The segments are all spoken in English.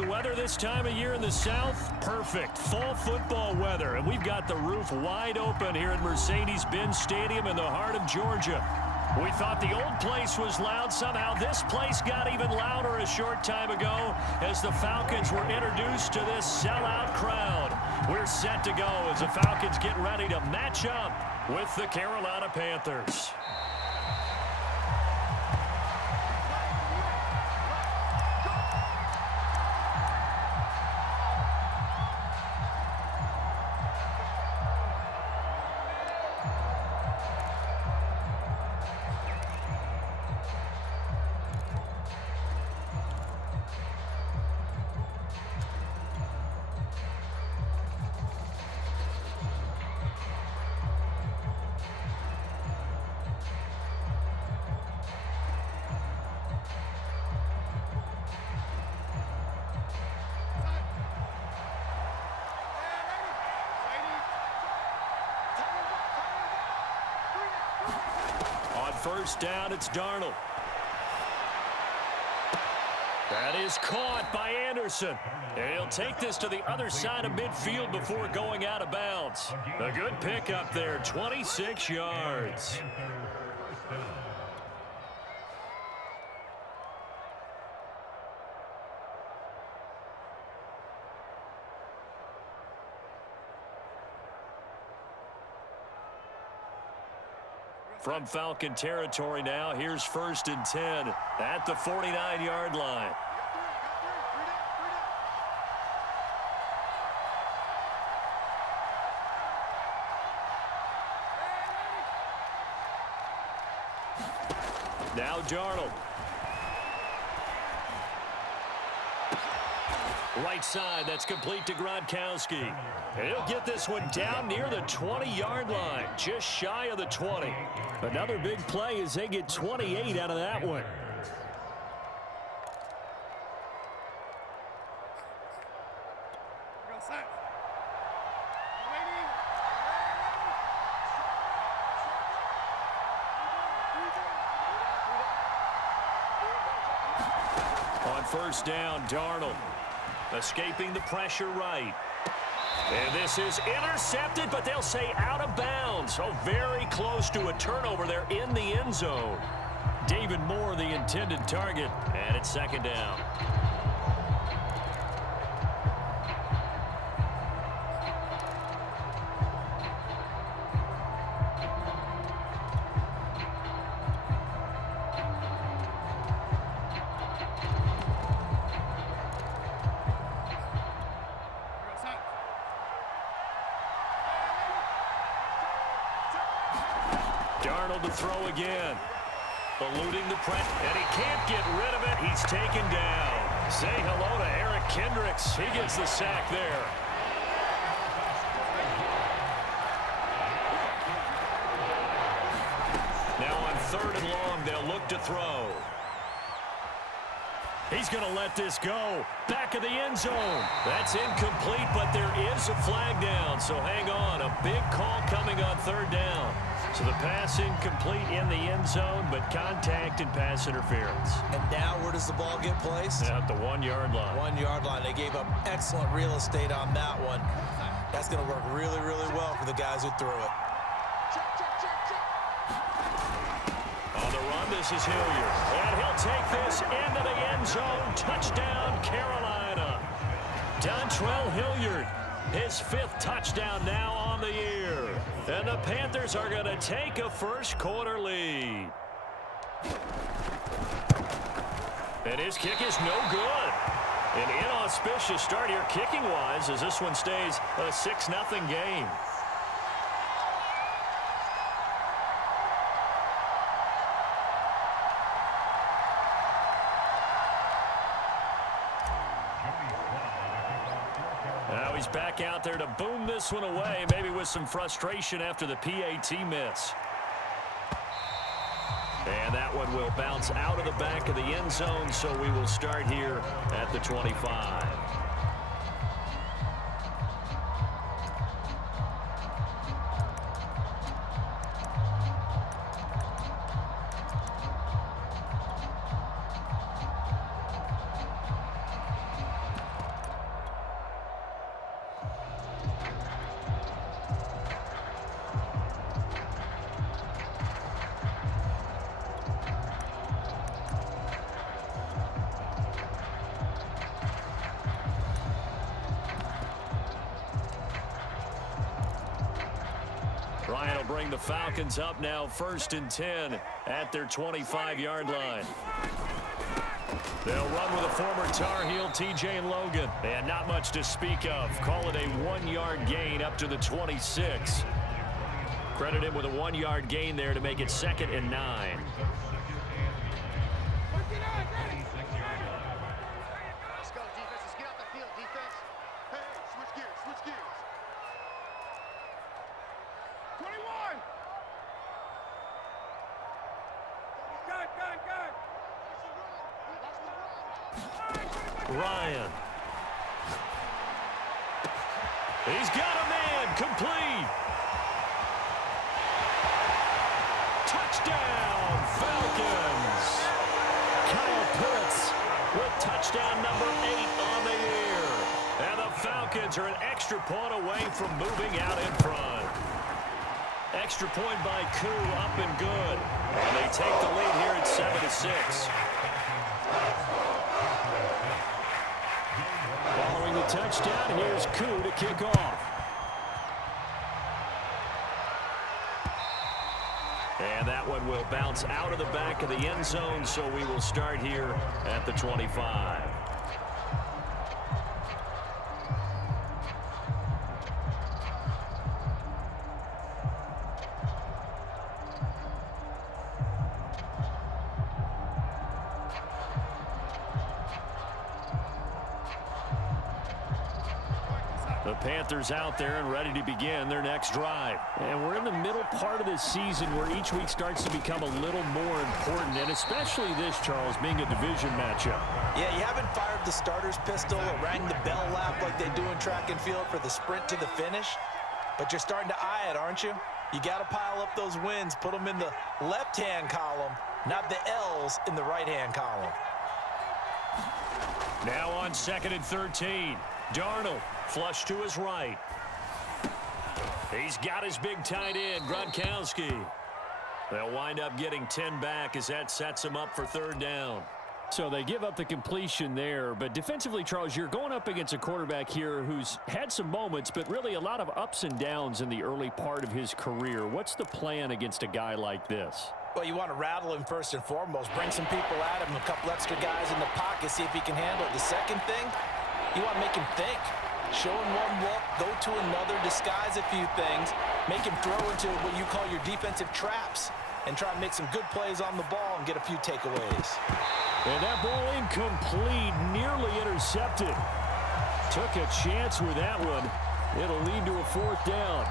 the weather this time of year in the South? Perfect. Fall football weather. And we've got the roof wide open here at Mercedes-Benz Stadium in the heart of Georgia. We thought the old place was loud. Somehow this place got even louder a short time ago as the Falcons were introduced to this sellout crowd. We're set to go as the Falcons get ready to match up with the Carolina Panthers. First down, it's Darnold. That is caught by Anderson. And he'll take this to the other side of midfield before going out of bounds. A good pickup there, 26 yards. From Falcon territory now, here's 1st and 10 at the 49-yard line. Now Darnold. Right side, that's complete to Gronkowski. And he'll get this one down near the 20-yard line, just shy of the 20. Another big play as they get 28 out of that one. On first down, Darnold escaping the pressure right. And this is intercepted, but they'll say out of bounds. Oh, very close to a turnover there in the end zone. David Moore, the intended target, and it's 2nd down. Darnold to throw again. Eluding the press, and he can't get rid of it. He's taken down. Say hello to Eric Kendricks. He gets the sack there. Now on 3rd and long, they'll look to throw. He's going to let this go. Back of the end zone. That's incomplete, but there is a flag down, so hang on. A big call coming on 3rd down. So the pass incomplete in the end zone, but contact and pass interference. And now where does the ball get placed? At the 1-yard line. 1-yard line. They gave up excellent real estate on that one. That's going to work really, really well for the guys who threw it. On the run, this is Hilliard. And he'll take this into the end zone. Touchdown, Carolina. Dontrell Hilliard, his 5th touchdown now on the year. And the Panthers are going to take a first-quarter lead. And his kick is no good. An inauspicious start here kicking-wise as this one stays a 6-0 game. Now he's back out there to boom this one away, maybe with some frustration after the PAT miss. And that one will bounce out of the back of the end zone, so we will start here at the 25. bring the Falcons up now 1st and 10 at their 25-yard line. They'll run with a former Tar Heel, T.J. Logan. And not much to speak of. Call it a 1-yard gain up to the 26. Credit him with a 1-yard gain there to make it 2nd and 9. Let's go, defense. Let's get out the field, defense. Hey, switch gears, switch gears. 21! Gun. Ryan. He's got a man. Complete. Touchdown, Falcons. Kyle Pitts with touchdown number 8 on the year. And the Falcons are an extra point away from moving out in front. Extra point by Koo, up and good. And they take the lead here at 7-6. Following the touchdown, here's Koo to kick off. And that one will bounce out of the back of the end zone, so we will start here at the 25. The Panthers out there and ready to begin their next drive. And we're in the middle part of this season where each week starts to become a little more important, and especially this, Charles, being a division matchup. Yeah, you haven't fired the starter's pistol or rang the bell lap like they do in track and field for the sprint to the finish, but you're starting to eye it, aren't you? You got to pile up those wins, put them in the left-hand column, not the L's in the right-hand column. Now on 2nd and 13, Darnold flush to his right. He's got his big tight end, Gronkowski. They'll wind up getting 10 back as that sets him up for 3rd down. So they give up the completion there, but defensively, Charles, you're going up against a quarterback here who's had some moments, but really a lot of ups and downs in the early part of his career. What's the plan against a guy like this? Well, you want to rattle him first and foremost. Bring some people at him, a couple extra guys in the pocket, see if he can handle it. The second thing, you want to make him think. Show him one look, go to another, disguise a few things, make him throw into what you call your defensive traps, and try and make some good plays on the ball and get a few takeaways. And that ball incomplete, nearly intercepted. Took a chance with that one. It'll lead to a 4th down.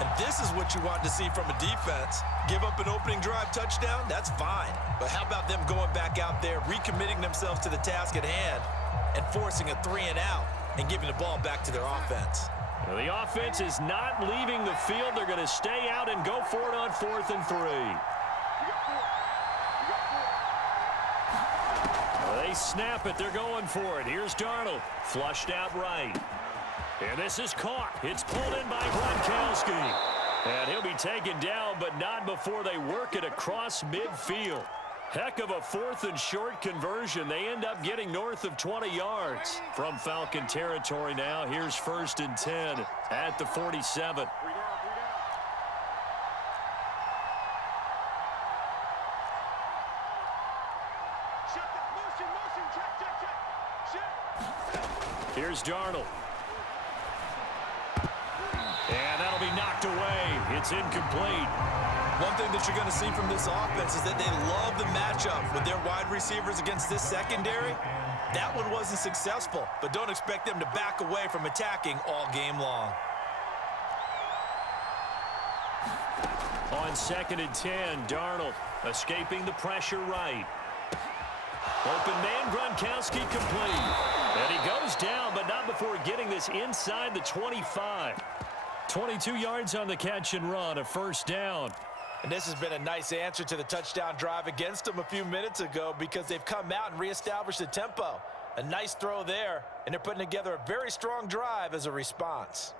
And this is what you want to see from a defense. Give up an opening drive touchdown, that's fine. But how about them going back out there, recommitting themselves to the task at hand, and forcing a 3-and-out and giving the ball back to their offense? Well, the offense is not leaving the field. They're going to stay out and go for it on 4th and 3. They snap it. They're going for it. Here's Darnold. Flushed out right. And this is caught. It's pulled in by Gronkowski. And he'll be taken down, but not before they work it across midfield. Heck of a 4th and short conversion. They end up getting north of 20 yards from Falcon territory now. Here's 1st and 10 at the 47. Here's Darnold. And that'll be knocked away. It's incomplete. One thing that you're going to see from this offense is that they love the matchup with their wide receivers against this secondary. That one wasn't successful, but don't expect them to back away from attacking all game long. On 2nd and 10, Darnold escaping the pressure right. Open man, Gronkowski complete. And he goes down, but not before getting this inside the 25. 22 yards on the catch and run, a 1st down. And this has been a nice answer to the touchdown drive against them a few minutes ago because they've come out and reestablished the tempo. A nice throw there, and they're putting together a very strong drive as a response.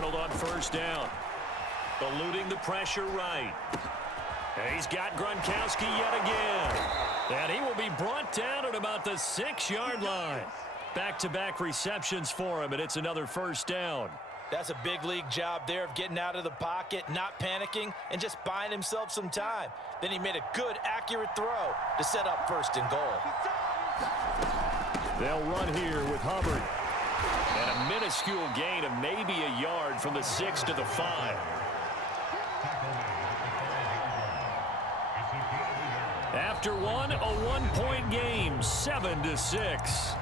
Darnold on first down. Eluding the pressure right. And he's got Gronkowski yet again. And he will be brought down at about the 6-yard line. Back-to-back receptions for him, and it's another first down. That's a big league job there of getting out of the pocket, not panicking, and just buying himself some time. Then he made a good, accurate throw to set up first and goal. They'll run here with Hubbard. And a minuscule gain of maybe a yard from the 6 to the 5. After one, a 1-point game, 7-6.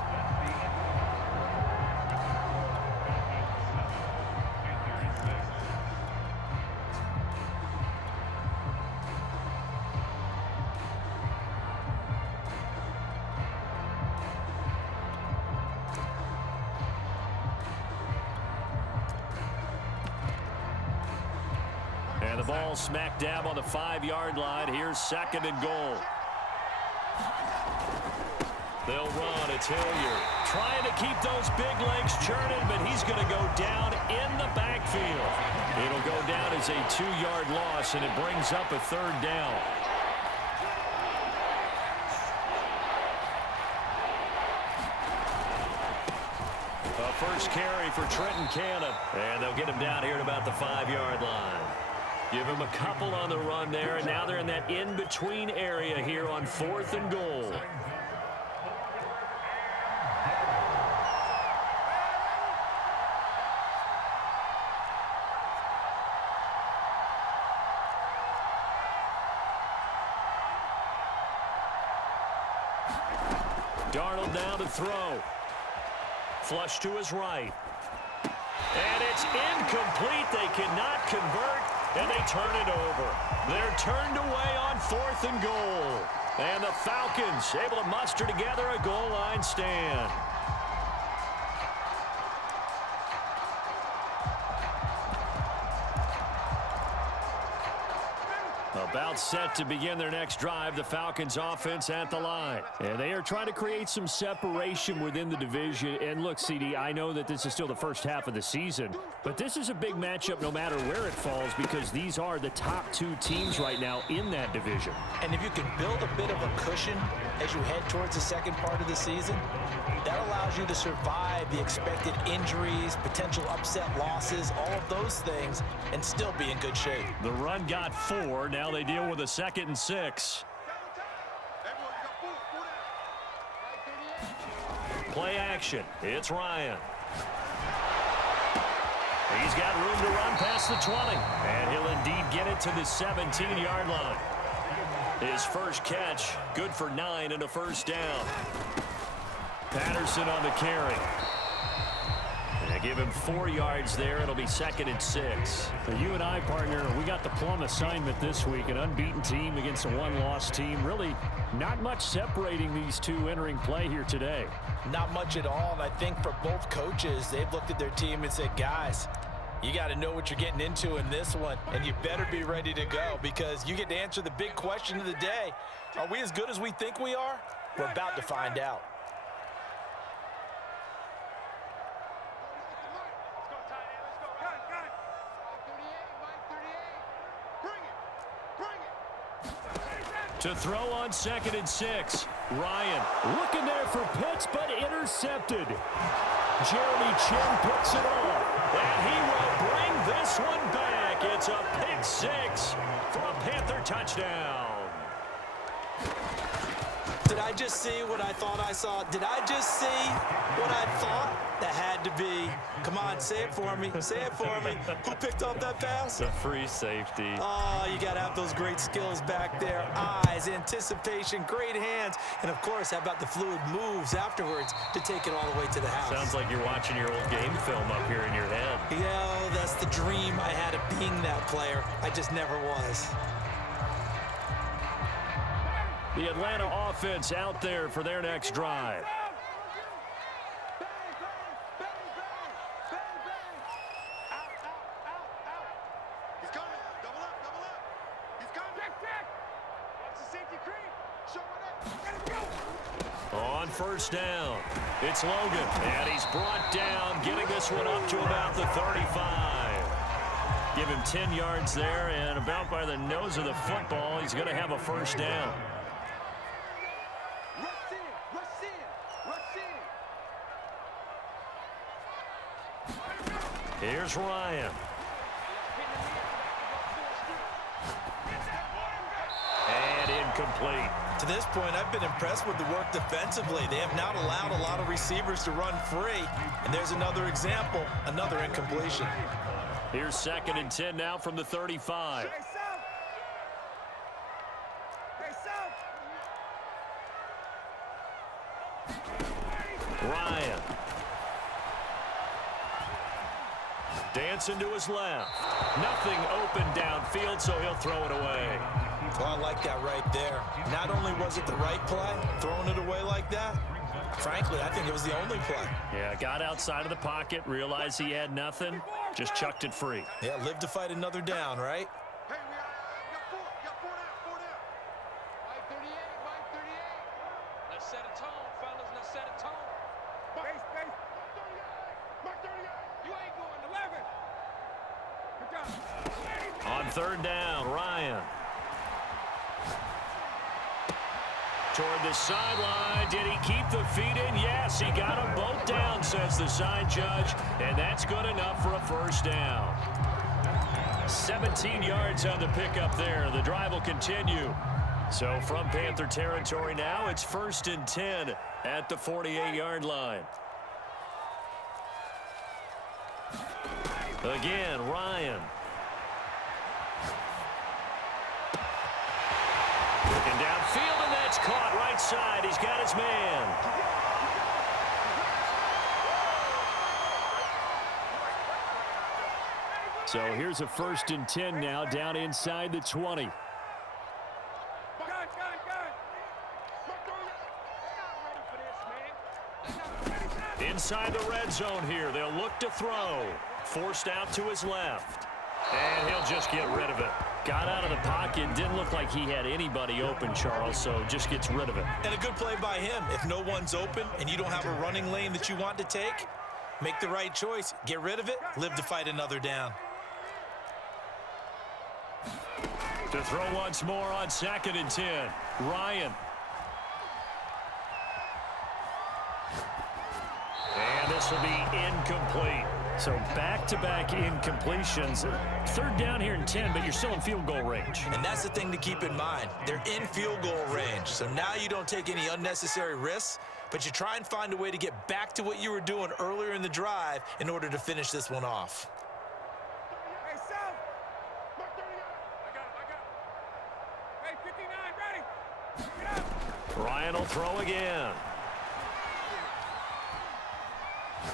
And the ball smack dab on the 5-yard line. Here's second and goal. They'll run. It's Hilliard trying to keep those big legs churning, but he's going to go down in the backfield. It'll go down as a 2-yard loss, and it brings up a third down. A first carry for Trenton Cannon, and they'll get him down here at about the 5-yard line. Give him a couple on the run there, and now they're in that in-between area here on 4th and goal. Darnold now to throw. Flush to his right. And it's incomplete. They cannot convert, and they turn it over. They're turned away on 4th and goal. And the Falcons able to muster together a goal line stand. About set to begin their next drive, the Falcons offense at the line. And they are trying to create some separation within the division. And look, CD, I know that this is still the first half of the season, but this is a big matchup no matter where it falls because these are the top 2 teams right now in that division. And if you can build a bit of a cushion as you head towards the second part of the season, that allows you to survive the expected injuries, potential upset losses, all of those things, and still be in good shape. The run got 4. Now they deal with a 2nd and 6. Play action. It's Ryan. He's got room to run past the 20. And he'll indeed get it to the 17-yard line. His first catch, good for 9 and a first down. Patterson on the carry. And give him 4 yards there. It'll be 2nd and 6. You and I, partner, we got the plum assignment this week. An unbeaten team against a 1-loss team. Really not much separating these two entering play here today. Not much at all, and I think for both coaches, they've looked at their team and said, guys, you got to know what you're getting into in this one, and you better be ready to go because you get to answer the big question of the day. Are we as good as we think we are? We're about to find out. To throw on 2nd and 6. Ryan looking there for Pitts, but intercepted. Jeremy Chin picks it off, and he will bring this one back. It's a pick 6 for a Panther touchdown. Did I just see what I thought I saw? Did I just see what I thought? That had to be. Come on, say it for me. Say it for me. Who picked up that pass? The free safety. Oh, you got to have those great skills back there. Eyes, anticipation, great hands. And, of course, how about the fluid moves afterwards to take it all the way to the house? Sounds like you're watching your old game film up here in your head. Yeah, that's the dream I had of being that player. I just never was. The Atlanta offense out there for their next drive. He's coming. Double up, double up. He's coming. Watch the safety creep. Show it up. On first down, it's Logan, and he's brought down, getting this one up to about the 35. Give him 10 yards there, and about by the nose of the football, he's going to have a first down. Here's Ryan. And incomplete. To this point, I've been impressed with the work defensively. They have not allowed a lot of receivers to run free. And there's another example, another incompletion. Here's 2nd and 10 now from the 35. Ryan. Dancing to his left. Nothing open downfield, so he'll throw it away. Well, I like that right there. Not only was it the right play, throwing it away like that, frankly, I think it was the only play. Yeah, got outside of the pocket, realized he had nothing, just chucked it free. Yeah, live to fight another down, right? Hey, we got four down. Mike 38. Let's set a tone, fellas. Let's set a tone. Base. Mike 38. You ain't going 11. Good job. On 3rd down, Ryan. Toward the sideline. Did he keep the feet in? Yes, he got them both down, says the side judge, and that's good enough for a first down. 17 yards on the pickup there. The drive will continue. So from Panther territory now, it's 1st and 10 at the 48-yard line. Again, Ryan. Looking downfield, and that's caught right side. He's got his man. So here's a 1st and 10 now, down inside the 20. Inside the red zone here. They'll look to throw. Forced out to his left. And he'll just get rid of it. Got out of the pocket. Didn't look like he had anybody open, Charles, so just gets rid of it. And a good play by him. If no one's open and you don't have a running lane that you want to take, make the right choice. Get rid of it. Live to fight another down. To throw once more on 2nd and 10. Ryan. And this will be incomplete. So back-to-back incompletions. 3rd down here and 10, but you're still in field goal range. And that's the thing to keep in mind. They're in field goal range. So now you don't take any unnecessary risks, but you try and find a way to get back to what you were doing earlier in the drive in order to finish this one off. Hey, Sal. Mike 38. I got it. Hey, 59, ready. Get up. Ryan will throw again.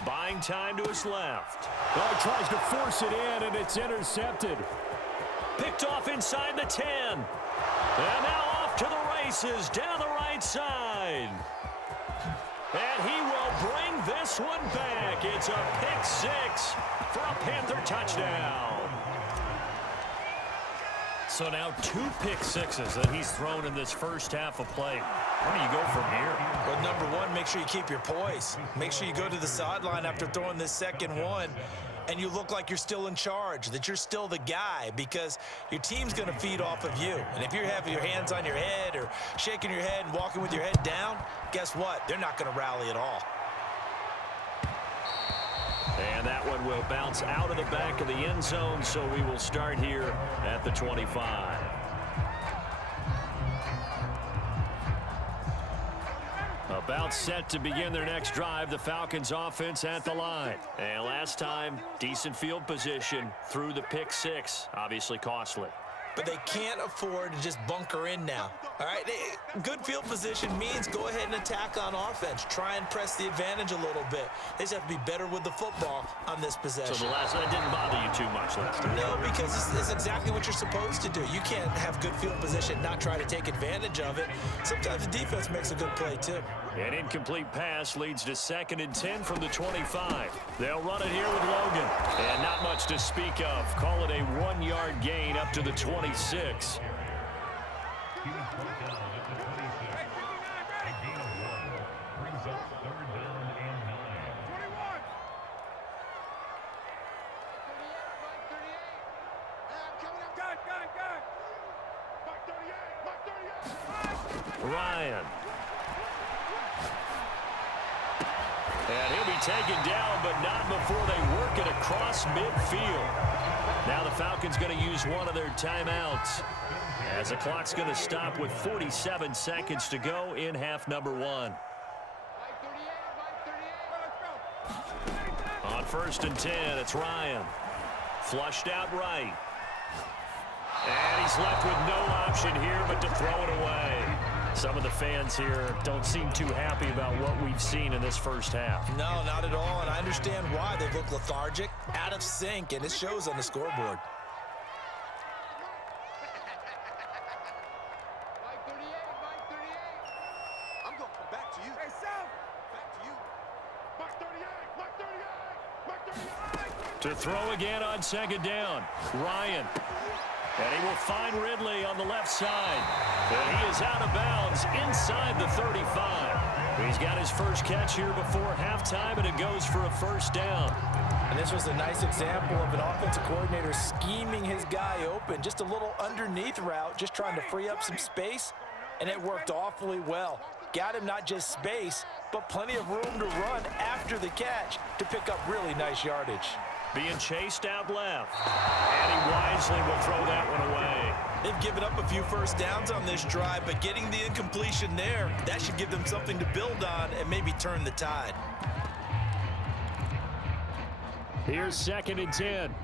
Buying time to his left. Oh, tries to force it in, and it's intercepted. Picked off inside the 10. And now off to the races down the right side. And he will bring this one back. It's a pick 6 for a Panther touchdown. So now 2 pick sixes that he's thrown in this first half of play. Where do you go from here? Well, number one, make sure you keep your poise. Make sure you go to the sideline after throwing this second one, and you look like you're still in charge, that you're still the guy, because your team's going to feed off of you. And if you're having your hands on your head or shaking your head and walking with your head down, guess what? They're not going to rally at all. And that one will bounce out of the back of the end zone, so we will start here at the 25. About set to begin their next drive, the Falcons offense at the line. And last time, decent field position through the pick 6, obviously costly. But they can't afford to just bunker in now. All right, good field position means go ahead and attack on offense. Try and press the advantage a little bit. They just have to be better with the football on this possession. So that didn't bother you too much last time? No, because it's exactly what you're supposed to do. You can't have good field position, not try to take advantage of it. Sometimes the defense makes a good play, too. An incomplete pass leads to 2nd and 10 from the 25. They'll run it here with Logan. And not much to speak of. Call it a 1-yard gain up to the 26. Ryan. And he'll be taken down, but not before they work it across midfield. Now the Falcons going to use one of their timeouts, as the clock's going to stop with 47 seconds to go in half number 1. On 1st and 10, it's Ryan. Flushed out right. And he's left with no option here but to throw it away. Some of the fans here don't seem too happy about what we've seen in this first half. No, not at all, and I understand why. They look lethargic, out of sync, and it shows on the scoreboard. I'm going to come back to you. Hey, Sam! Back to you. Mark 38! Mark 38! Mark 38! To throw again on 2nd down, Ryan. And he will find Ridley on the left side. And he is out of bounds inside the 35. He's got his first catch here before halftime, and it goes for a 1st down. And this was a nice example of an offensive coordinator scheming his guy open. Just a little underneath route, just trying to free up some space, and it worked awfully well. Got him not just space, but plenty of room to run after the catch to pick up really nice yardage. Being chased out left. And he wisely will throw that one away. They've given up a few 1st downs on this drive, but getting the incompletion there, that should give them something to build on and maybe turn the tide. Here's 2nd and 10. Let's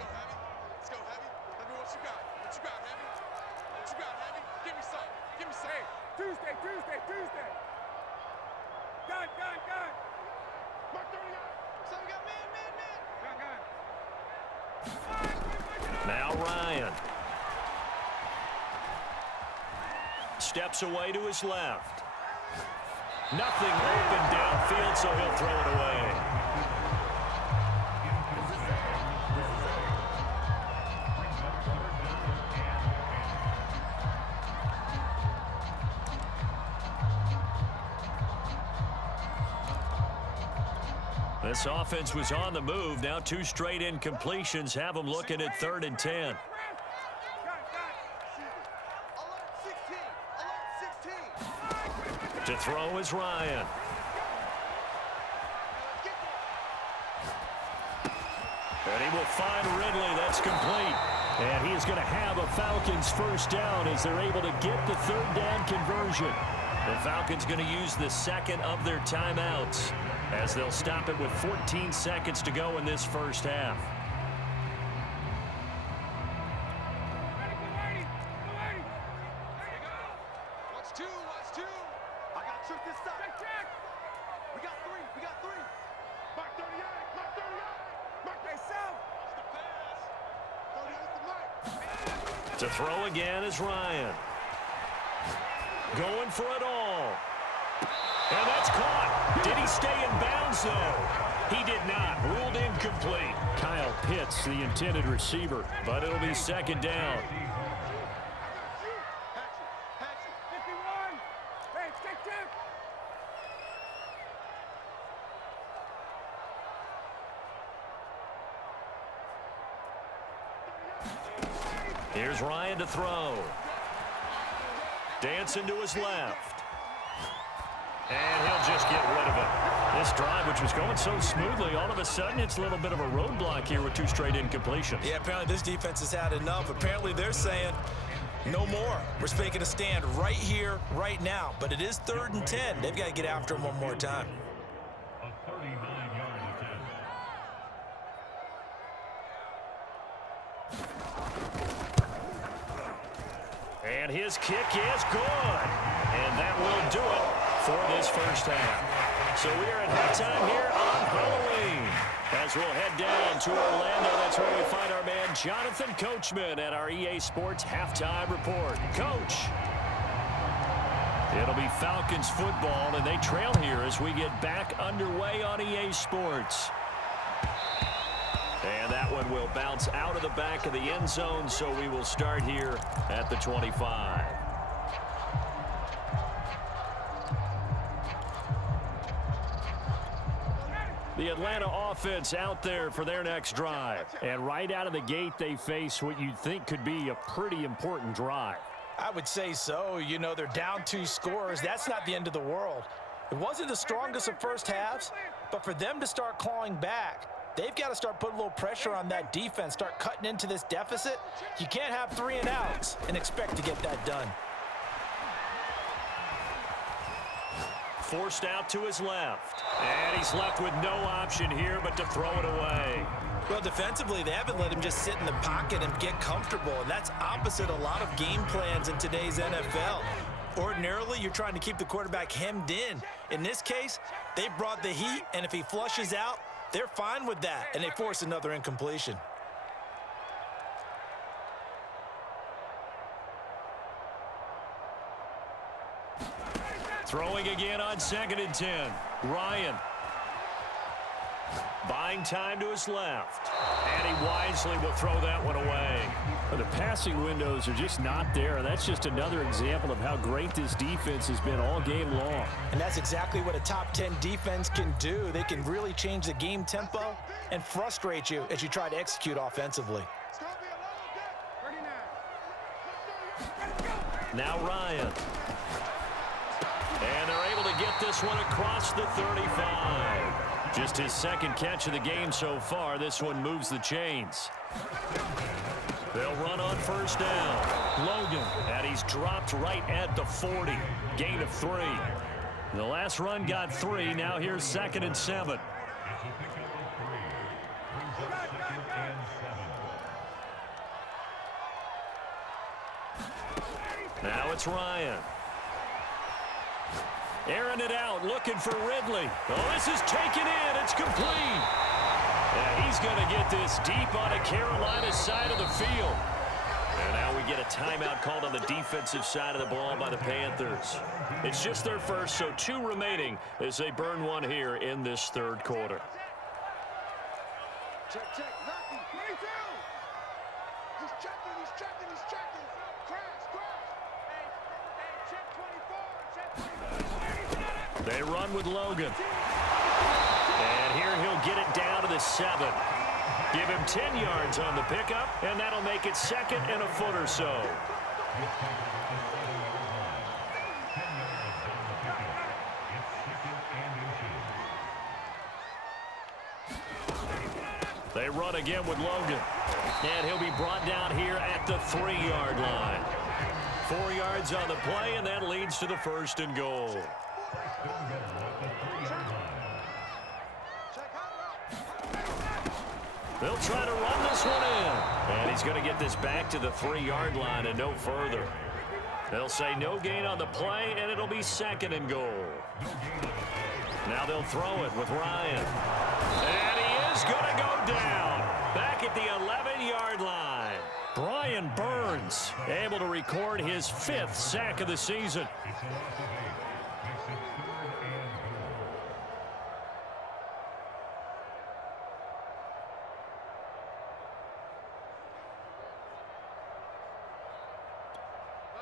go, Heavy. Let's go, Heavy. Let me what you got. What you got, Heavy? What you got, Heavy? Give me some. Give me some. Hey, Tuesday. Gun. Mark 38. So we got man. Now Ryan. Steps away to his left. Nothing open downfield, so he'll throw it away. This offense was on the move. Now 2 straight incompletions have them looking at 3rd and 10. To throw is Ryan. And he will find Ridley. That's complete. And he is going to have a Falcons 1st down as they're able to get the 3rd down conversion. The Falcons going to use the 2nd of their timeouts, as they'll stop it with 14 seconds to go in this first half. Watch two. I got trick this side. Check. We got three. Mark 38. Mark 37. Watch the pass. 38 the mic. To throw again is Ryan. Going for it all. And that's caught. Did he stay in bounds, though? He did not. Ruled incomplete. Kyle Pitts, the intended receiver, but it'll be 2nd down. Hatchet. 51. Hey, check. Here's Ryan to throw. Dancing to his left. And he'll just get rid of it. This drive, which was going so smoothly, all of a sudden it's a little bit of a roadblock here with 2 straight incompletions. Yeah, apparently this defense has had enough. Apparently they're saying no more. We're making a stand right here, right now. But it is 3rd and 10. They've got to get after him one more time. And his kick is good. And that will do it for this first half. So we are at halftime here on Halloween, as we'll head down to Orlando. That's where we find our man Jonathan Coachman at our EA Sports Halftime Report. Coach. It'll be Falcons football, and they trail here as we get back underway on EA Sports. And that one will bounce out of the back of the end zone, so we will start here at the 25. The Atlanta offense out there for their next drive. And right out of the gate, they face what you'd think could be a pretty important drive. I would say so. You know, they're down 2 scores. That's not the end of the world. It wasn't the strongest of first halves, but for them to start clawing back, they've got to start putting a little pressure on that defense, start cutting into this deficit. You can't have 3 and outs and expect to get that done. Forced out to his left. And he's left with no option here but to throw it away. Well, defensively, they haven't let him just sit in the pocket and get comfortable, and that's opposite a lot of game plans in today's NFL. Ordinarily, you're trying to keep the quarterback hemmed in. In this case, they brought the heat, and if he flushes out, they're fine with that, and they force another incompletion. Throwing again on 2nd and 10. Ryan. Buying time to his left. And he wisely will throw that one away. The passing windows are just not there, and that's just another example of how great this defense has been all game long. And that's exactly what a top 10 defense can do. They can really change the game tempo and frustrate you as you try to execute offensively. Now Ryan. And they're able to get this one across the 35. Just his 2nd catch of the game so far. This one moves the chains. They'll run on 1st down. Logan, and he's dropped right at the 40. Gain of 3. The last run got 3. Now here's 2nd and 7. Now it's Ryan. Airing it out, looking for Ridley. Oh, this is taken in. It's complete. Yeah, he's going to get this deep on a Carolina side of the field. And now we get a timeout called on the defensive side of the ball by the Panthers. It's just their first, so 2 remaining as they burn one here in this 3rd quarter. Check, check. Lucky. 22. He's checking, he's checking, he's checking. Crash, crash. Hey, check 24. Check 24. They run with Logan. And here he'll get it down to the 7. Give him 10 yards on the pickup, and that'll make it 2nd and a foot or so. They run again with Logan. And he'll be brought down here at the 3-yard line. 4 yards on the play, and that leads to the 1st and goal. They'll try to run this one in. And he's going to get this back to the 3-yard line and no further. They'll say no gain on the play, and it'll be 2nd and goal. Now they'll throw it with Ryan. And he is going to go down. Back at the 11-yard line. Brian Burns able to record his 5th sack of the season.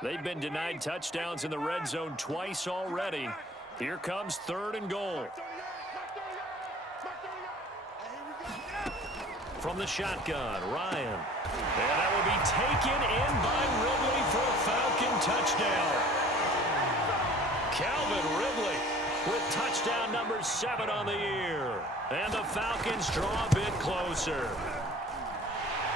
They've been denied touchdowns in the red zone twice already. Here comes 3rd and goal. From the shotgun, Ryan. And that will be taken in by Ridley for a Falcon touchdown. Calvin Ridley with touchdown number 7 on the year. And the Falcons draw a bit closer.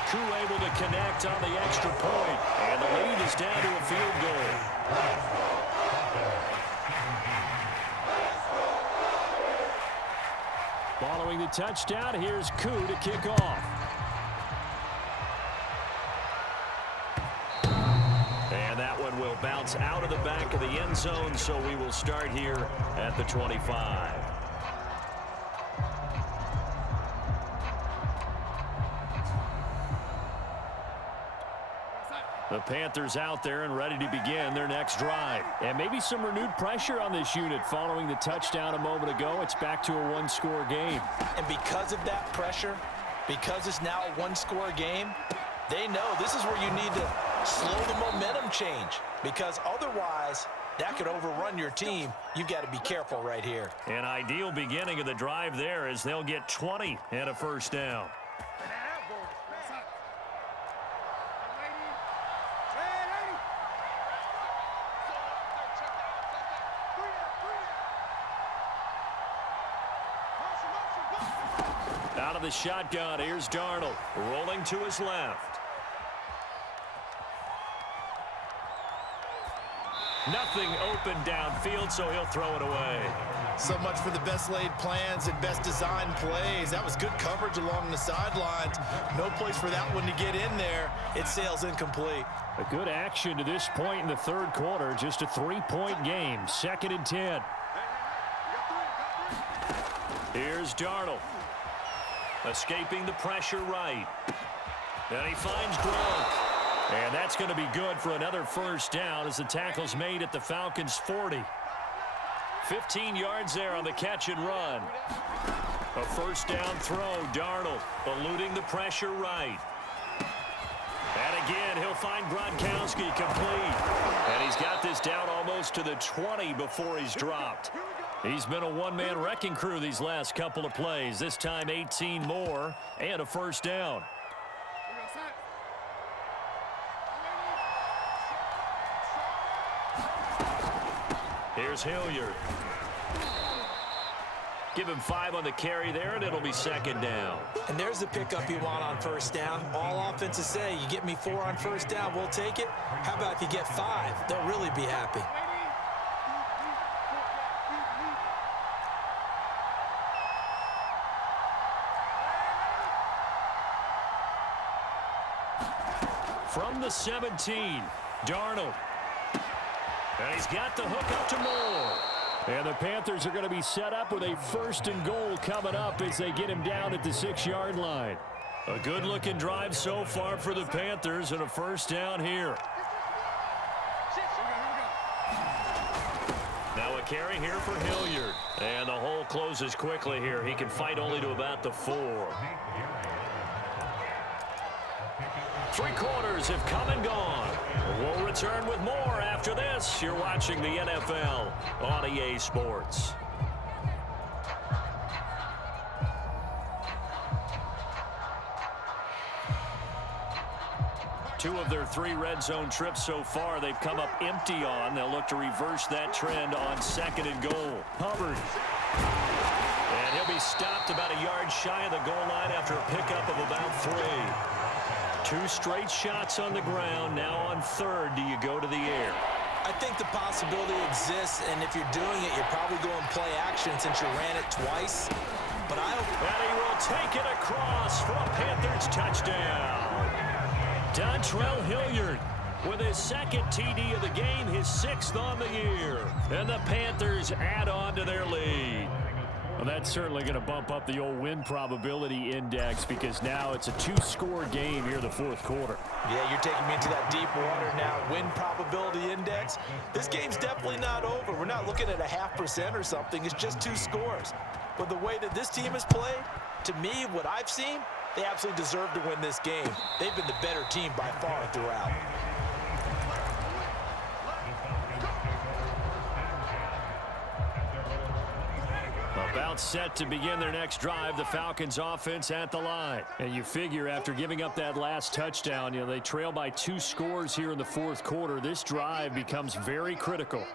Koo able to connect on the extra point, and the lead is down to a field goal. Following the touchdown, here's Koo to kick off. And that one will bounce out of the back of the end zone, so we will start here at the 25. The Panthers out there and ready to begin their next drive. And maybe some renewed pressure on this unit following the touchdown a moment ago. It's back to a 1-score game. And because of that pressure, because it's now a 1-score game, they know this is where you need to slow the momentum change, because otherwise that could overrun your team. You've got to be careful right here. An ideal beginning of the drive there as they'll get 20 and a 1st down. the shotgun. Here's Darnold rolling to his left. Nothing open downfield, so he'll throw it away. So much for the best laid plans and best designed plays. That was good coverage along the sidelines. No place for that one to get in there. It sails incomplete. A good action to this point in the third quarter. Just a 3-point game. 2nd and 10. Here's Darnold. Escaping the pressure right. And he finds Gronk. And that's going to be good for another first down as the tackle's made at the Falcons' 40. 15 yards there on the catch and run. A first down throw. Darnold eluding the pressure right. And again, he'll find Gronkowski complete. And he's got this down almost to the 20 before he's dropped. He's been a one-man wrecking crew these last couple of plays. This time 18 more and a first down. Here's Hilliard. Give him 5 on the carry there, and it'll be 2nd down. And there's the pickup you want on first down. All offenses say, you get me 4 on first down, we'll take it. How about if you get 5? They'll really be happy. From the 17, Darnold. And he's got the hook up to Moore. And the Panthers are going to be set up with a 1st and goal coming up as they get him down at the 6-yard line. A good-looking drive so far for the Panthers and a first down here. Now a carry here for Hilliard. And the hole closes quickly here. He can fight only to about the 4. 3 quarters have come and gone. We'll return with more after this. You're watching the NFL on EA Sports. Two of their 3 red zone trips so far they've come up empty on. They'll look to reverse that trend on 2nd and goal. Hubbard. And he'll be stopped about a yard shy of the goal line after a pickup of about 3. 2 straight shots on the ground. Now on 3rd, do you go to the air? I think the possibility exists, and if you're doing it, you're probably going play action since you ran it twice. But I don't... And he will take it across for a Panthers touchdown. Dontrell Hilliard with his 2nd TD of the game, his 6th on the year. And the Panthers add on to their lead. Well, that's certainly going to bump up the old win probability index because now it's a 2-score game here in the 4th quarter. Yeah, you're taking me into that deep water now. Win probability index. This game's definitely not over. We're not looking at a 0.5% or something. It's just 2 scores. But the way that this team has played, to me, what I've seen, they absolutely deserve to win this game. They've been the better team by far throughout. About set to begin their next drive, the Falcons offense at the line. And you figure after giving up that last touchdown, they trail by 2 scores here in the 4th quarter. This drive becomes very critical.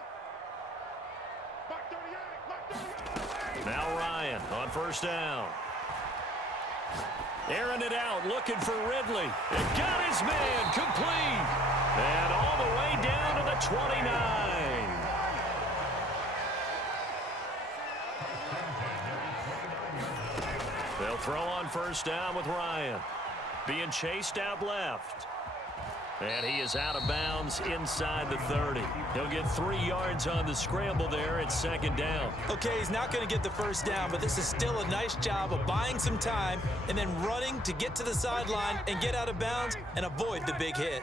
Now Ryan on first down. Airing it out, looking for Ridley. And got his man complete. And all the way down to the 29. They'll throw on first down with Ryan. Being chased out left. And he is out of bounds inside the 30. He'll get 3 yards on the scramble there at 2nd down. Okay, he's not going to get the first down, but this is still a nice job of buying some time and then running to get to the sideline and get out of bounds and avoid the big hit.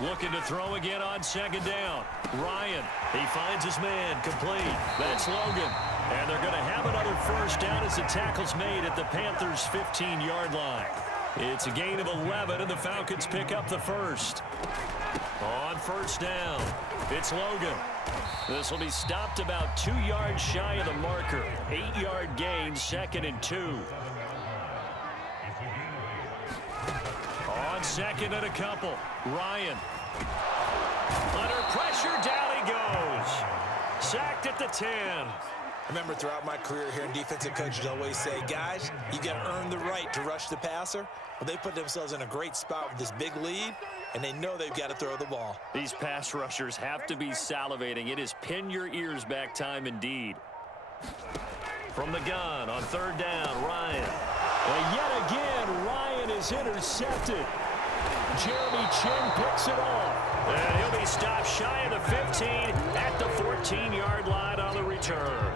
Looking to throw again on 2nd down. Ryan, he finds his man complete. That's Logan. And they're going to have another first down as the tackle's made at the Panthers' 15-yard line. It's a gain of 11, and the Falcons pick up the first. On first down, it's Logan. This will be stopped about 2 yards shy of the marker. 8-yard gain, 2nd and 2. On 2nd and a couple, Ryan. Under pressure, down he goes. Sacked at the 10. Remember, throughout my career here in defensive coaches always say, guys, you got to earn the right to rush the passer. Well, they put themselves in a great spot with this big lead, and they know they've got to throw the ball. These pass rushers have to be salivating. It is pin your ears back time indeed. From the gun on third down, Ryan. And yet again, Ryan is intercepted. Jeremy Chin picks it off. And he'll be stopped shy of the 15 at the 14-yard line on the return.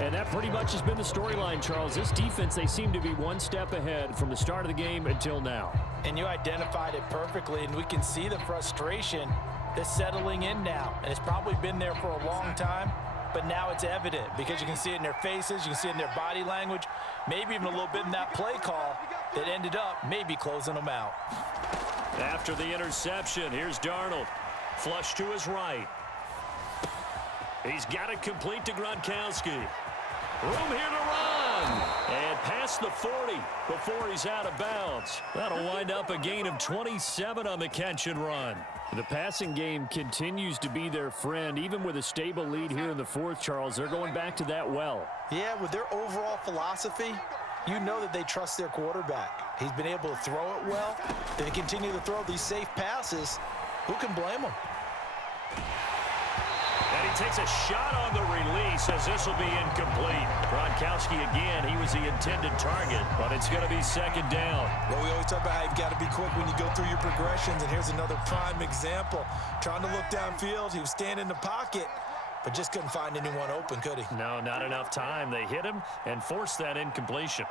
And that pretty much has been the storyline, Charles. This defense, they seem to be one step ahead from the start of the game until now. And you identified it perfectly, and we can see the frustration that's settling in now. And it's probably been there for a long time, but now it's evident because you can see it in their faces, you can see it in their body language, maybe even a little bit in that play call that ended up maybe closing them out. After the interception, here's Darnold. Flush to his right. He's got it complete to Gronkowski. Room here to run. And past the 40 before he's out of bounds. That'll wind up a gain of 27 on the catch and run. The passing game continues to be their friend. Even with a stable lead here in the fourth, Charles, they're going back to that well. Yeah, with their overall philosophy, you know that they trust their quarterback. He's been able to throw it well. They continue to throw these safe passes. Who can blame them? And he takes a shot on the release as this will be incomplete. Gronkowski again, he was the intended target, but it's going to be second down. Well, we always talk about how you've got to be quick when you go through your progressions, and here's another prime example. Trying to look downfield, he was standing in the pocket, but just couldn't find anyone open, could he? No, not enough time. They hit him and forced that incompletion.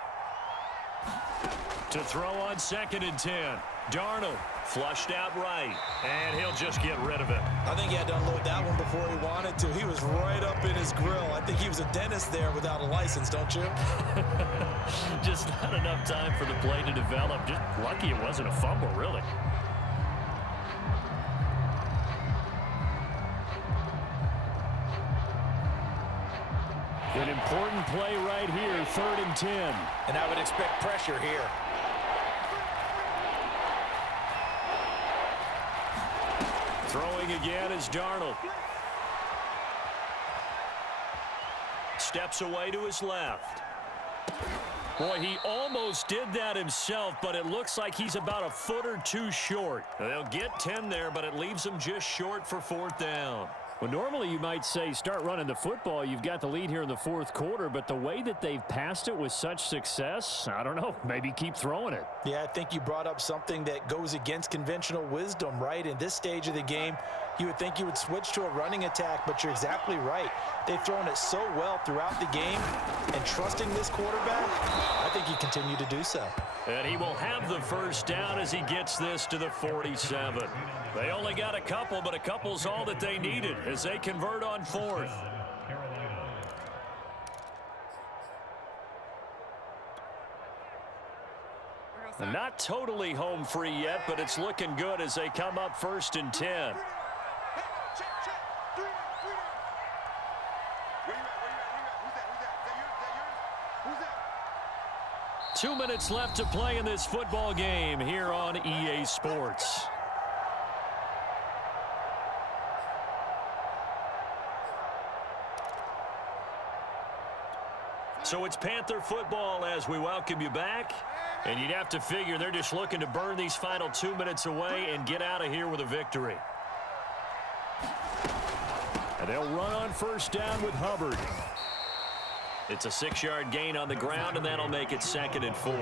To throw on 2nd and 10. Darnold flushed out right, and he'll just get rid of it. I think he had to unload that one before he wanted to. He was right up in his grill. I think he was a dentist there without a license, don't you? Just not enough time for the play to develop. Just lucky it wasn't a fumble, really. An important play right here, 3rd and 10. And I would expect pressure here. Throwing again is Darnold. Steps away to his left. Boy, he almost did that himself, but it looks like he's about a foot or two short. They'll get 10 there, but it leaves them just short for 4th down. Well, normally you might say start running the football. You've got the lead here in the 4th quarter, but the way that they've passed it with such success, I don't know, maybe keep throwing it. Yeah, I think you brought up something that goes against conventional wisdom, right? In this stage of the game, you would think you would switch to a running attack, but you're exactly right. They've thrown it so well throughout the game, and trusting this quarterback, I think you continue to do so. And he will have the 1st down as he gets this to the 47. They only got a couple, but a couple's all that they needed as they convert on 4th. Not totally home free yet, but it's looking good as they come up 1st and 10. 2 minutes left to play in this football game here on EA Sports. So it's Panther football as we welcome you back. And you'd have to figure they're just looking to burn these final 2 minutes away and get out of here with a victory. And they'll run on 1st down with Hubbard. It's a 6-yard gain on the ground, and that'll make it 2nd and 4.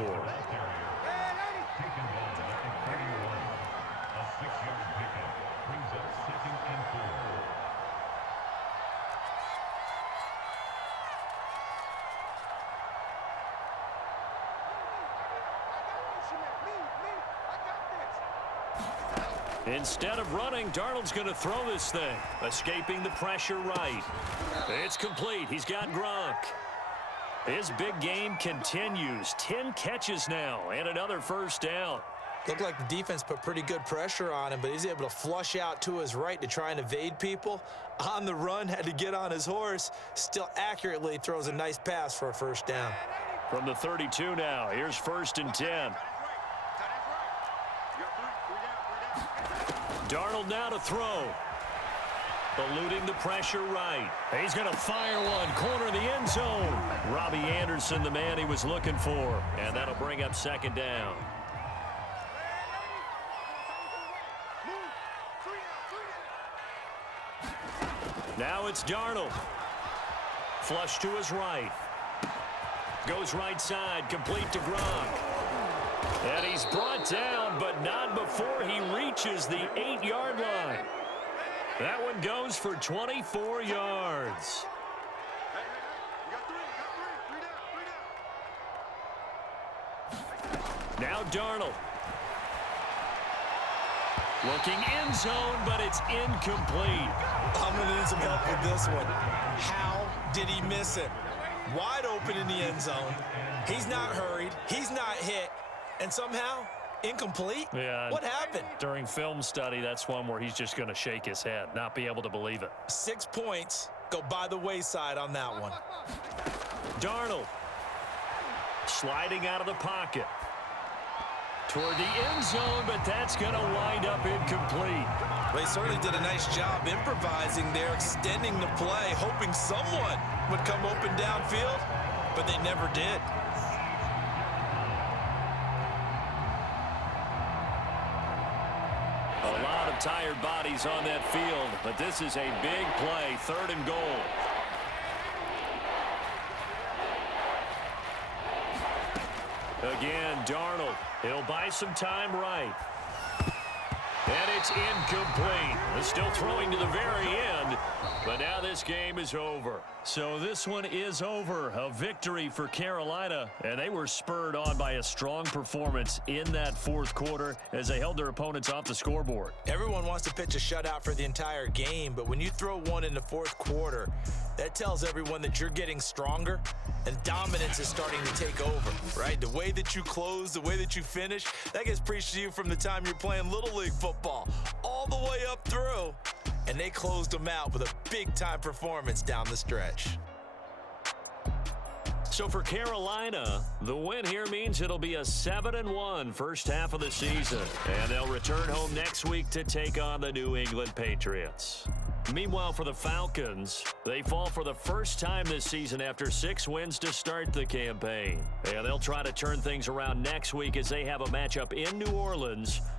Instead of running, Darnold's going to throw this thing, escaping the pressure right. It's complete. He's got Gronk. His big game continues. 10 catches now and another 1st down. Looked like the defense put pretty good pressure on him, but he's able to flush out to his right to try and evade people. On the run, had to get on his horse. Still accurately throws a nice pass for a 1st down. From the 32 now, here's 1st and 10. Darnold now to throw. Eluding the pressure right. He's going to fire one. Corner of the end zone. Robbie Anderson, the man he was looking for. And that'll bring up second down. Now it's Darnold. Flush to his right. Goes right side, complete to Gronk. And he's brought down, but not before he reaches the 8-yard line. That one goes for 24 yards. Now Darnold. Looking end zone, but it's incomplete. I'm going to need some help with this one. How did he miss it? Wide open in the end zone. He's not hurried. He's not hit. And somehow, incomplete? Yeah. What happened? During film study, that's one where he's just going to shake his head, not be able to believe it. 6 points go by the wayside on that one. Darnold. Sliding out of the pocket. Toward the end zone, but that's going to wind up incomplete. They certainly did a nice job improvising there, extending the play, hoping someone would come open downfield, but they never did. A lot of tired bodies on that field, but this is a big play, 3rd and goal. Again, Darnold. He'll buy some time right. And it's incomplete. He's still throwing to the very end, but now this game is over. So this one is over. A victory for Carolina, and they were spurred on by a strong performance in that 4th quarter as they held their opponents off the scoreboard. Everyone wants to pitch a shutout for the entire game, but when you throw one in the 4th quarter, that tells everyone that you're getting stronger and dominance is starting to take over, right? The way that you close, the way that you finish, that gets preached to you from the time you're playing Little League football all the way up through. And they closed them out with a big-time performance down the stretch. So for Carolina, the win here means it'll be a 7-1 first half of the season. And they'll return home next week to take on the New England Patriots. Meanwhile, for the Falcons, they fall for the first time this season after 6 wins to start the campaign. And they'll try to turn things around next week as they have a matchup in New Orleans